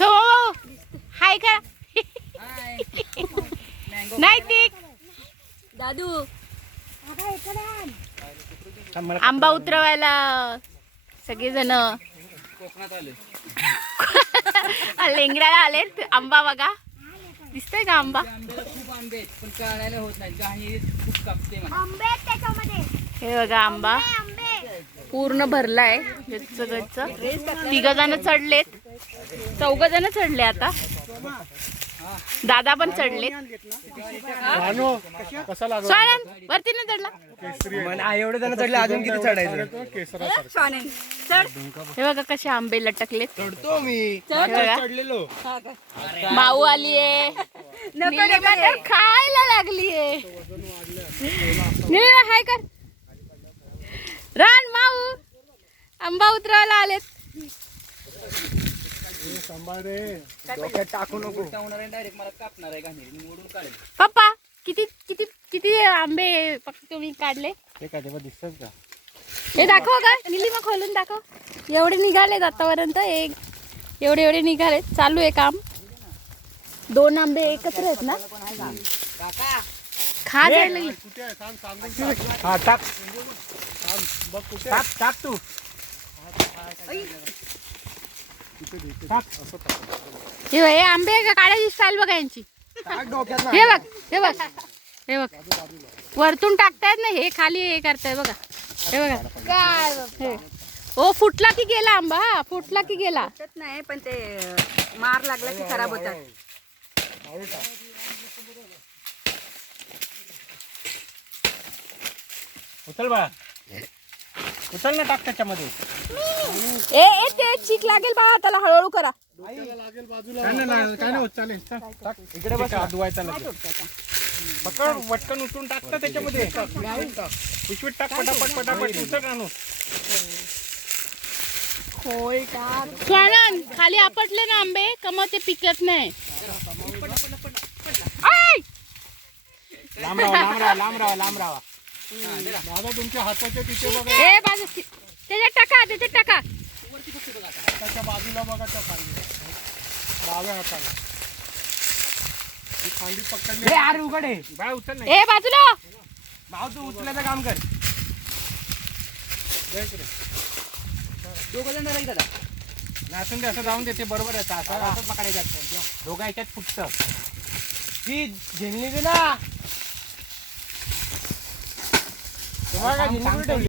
हो हाय का नाही ती दादू आंबा उतरवायला सगळेजण कोकणात आले. लेंगड्याला आलेत. आंबा बघा दिसतोय का आंबा? आंब्याला खूप आंबे आहेत पण काढायला होत नाही. गाणी खूप कापते मला. हे बघा आंबा पूर्ण भरलाय गच्च गच्च. तिघ जण चढलेत, चौघ जण चढले. आता दादा पण चढलेत. स्वानंद वरती नाही चढला. एवढे जण चढले, अजून किती चढायचं? स्वानंद चढ. हे बघा कसे आंबे लटकलेत. चढतो मी, चढलेलो. माऊ आलीये, निलिमा तर खायला लागलीये. निलिमा हाय कर. रान माऊ आंबा उतरायला आलेत. टाकू नको. डायरेक्ट मला कापणार आहे. गाणी मोडून काढेल. पप्पा किती किती किती आंबे फक्त तुम्ही काढले? ते काय तेव्हा दिसतात का? हे दाखव का निलिमा, खोलून दाखव. एवढे निघालेत आतापर्यंत. एवढे निघालेत. चालू आहे काम. 2 आंबे एकत्र आहेत ना? खा जायला. हा टाक टाक टाक तू. हे आंबे का काढायची स्टाईल बघा यांची. हे बघ हे बघ हे बघ वरतून टाकतायत ना, हे खाली हे करतायत बघा. हे बघा काय ओ फुटला की गेला आंबा. हा फुटला की गेला नाही, पण ते मार लागला की खराब होतात. उचल बा, उचल ना, टाक त्याच्यामध्ये. ए ते चीक लागेल बा, त्याला हळूहळू करा. काय नाही होत, चालेल. इकडे बस, धुवायचा पकड, वटकन उचलून टाकता त्याच्यामध्ये. पिशवीत टाक, पटापट पटापट उचल आणू. स्वानंद खाली आपटले ना आंबे कम ते पिकत नाही. लांब राहा, लांब राहा, लांब राहा, लांब राहा. दादा तुमच्या हाताच्या तिथे बघा. ए बाजू त्याच्यात टाका, त्याच्यात टाका. हाताच्या बाजूला बघा, त्या खाली डाव्या हाताला खांदी पकडली. अरे उघडे बाय, उचल नाही. ए बाजूला भाऊ, तू उचलायचं काम कर. दोघं जण राहील दादा. नाचून ते असं जाऊन देते. बरोबर आहे. असं पकडायचं असतं. दोघा ह्याच्यात फुटतं. ती झेलली ना, तुम्हाला काय झेलली ठेवली.